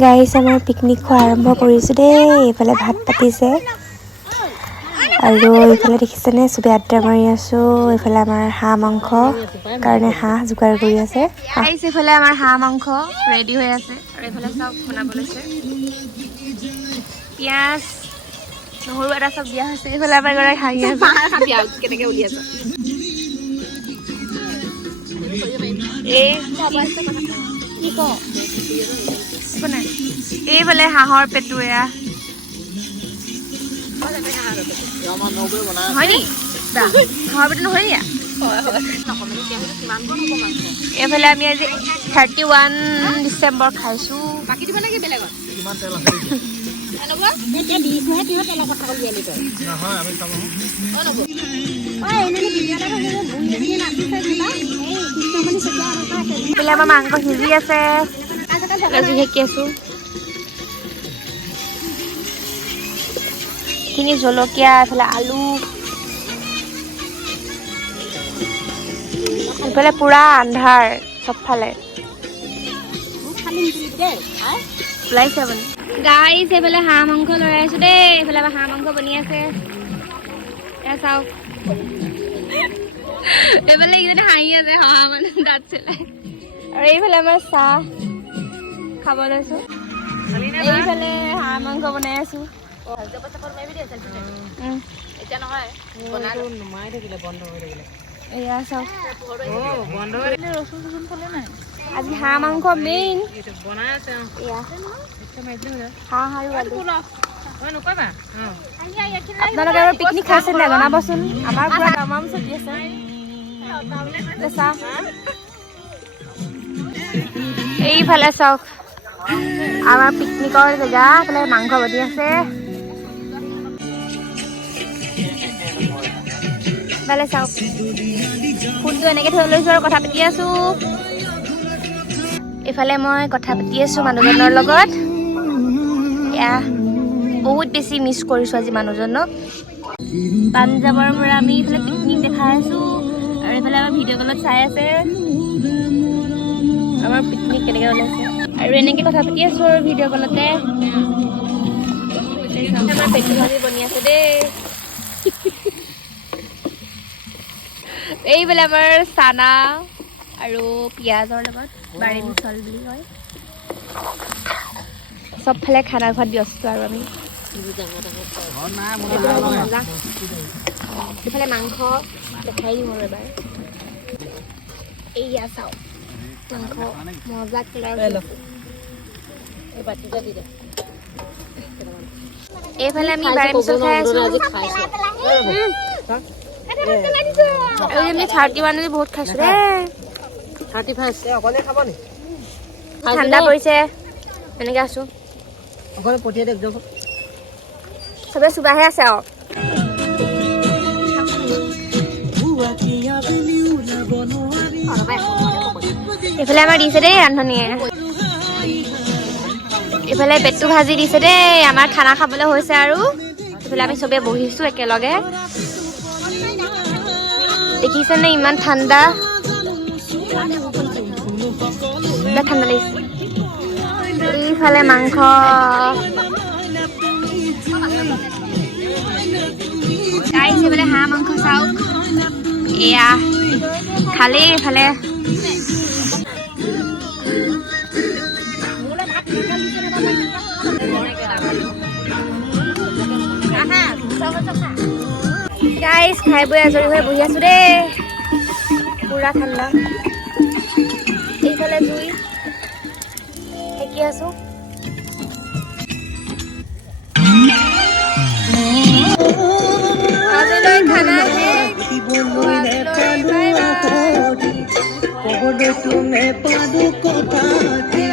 গাইছ আমাৰ পিকনিক খোৱা আৰম্ভ কৰিছোঁ দেই। এইফালে ভাত পাতিছে আৰু এইফালে দেখিছেনে চবে আড্ডা মাৰি আছোঁ। এইফালে আমাৰ হাঁহ মাংস কাৰণে হাঁহ যোগাৰ কৰি আছে। এইফালে আমাৰ হাঁহ মাংস ৰেডি হৈ আছে আৰু এইফালে চব বনাব লৈছে। পিঁয়াজ নহৰু এটা চব দিয়া হৈছে। এইফালে আমাৰ গৰাই হাঁহি আছে। কেনেকৈ উলিয়াইছে কি ক এইফালে হাঁহৰ পেটুয়া হয় নি হাঁহৰ পেটু নহয় নি? এইফালে আমি আজি 31 ডিচেম্বৰ খাইছোঁ। বাকী দিব নেকি বেলেগত? আমাৰ মাংস সিজি আছে, সেকি আছো। এইখিনি জলকীয়া, এইফালে আলু, এইফালে পুৰা আন্ধাৰ চবফালে ওলাইছে আপুনি গাইছ। এইফালে হাঁহ মাংস লৰাইছো দেই। এইফালে আমাৰ হাঁহ মাংস বনি আছে। এয়া চাওক, এইফালে এইকেইজনী হাঁহি আছে হাঁহ মানে দাঁত চেলাই। আৰু এইফালে আমাৰ চাহ খাব লৈছো। এইফালে হাঁহ মাংস বনাই আছো। এয়া চাওক, আজি হাঁহ মাংস মেইন হাঁহ আৰু আলু। আপোনালোকে আৰু পিকনিক খাইছে নাই জনাবচোন। আমাৰ পুৰা তামাম চলি আছে। এইফালে চাওক আমাৰ পিকনিকৰ জেগা, এইফালে মাংস বনি আছে। এইফালে চাওক ফোনটো এনেকে থৈ লৈছো আৰু কথা পাতি আছো। এইফালে মই কথা পাতি আছো মানুহজনৰ লগত। এয়া বহুত বেছি মিছ কৰিছো আজি মানুহজনক। পাঞ্জাৱৰ পৰা আমি এইফালে পিকনিক দেখাই আছো আৰু এইফালে আমাৰ ভিডিঅ' কলত চাই আছে আমাৰ পিকনিক কেনেকৈ ওলাইছে। আৰু এনেকে কথা পাতি আছো আৰু ভিডিঅ' কলতে। আমাৰ পেটু ভাজি বনি আছে দেই। এইফালে আমাৰ চানা আৰু পিঁয়াজৰ লগত বাৰী মিছল বুলি কয়। চবফালে খানা খোৱাত ব্যস্ত আৰু আমি। এইফালে মাংস দেখাই দিম আৰু এবাৰ। এইয়া চাওক মাংস মজা কালাৰ। এইফালে আমি বাৰী মিছল খাই আছো। আমি 31 বহুত খাইছো দেই। 35 ঠাণ্ডা পৰিছে এনেকে আছো। চবে চুবাহে আছে আৰু। এইফালে আমাৰ দিছে দেই ৰান্ধনীয়ে। এইফালে পেটু ভাজি দিছে দেই। আমাৰ খানা খাবলৈ হৈছে আৰু এইফালে আমি চবে বহিছো একেলগে। দেখিছেনে ইমান ঠাণ্ডা, ঠাণ্ডা লাগিছে। এইফালে মাংস, এইফালে হাঁহ মাংস চাওক। এয়া খালেই এইফালে গাইছ খাই বৈ আজৰি হৈ বহি আছো দেই। পুৰা ঠাণ্ডা। এইফালে জুই সেকি আছো। আজিলৈ খানা শেষ।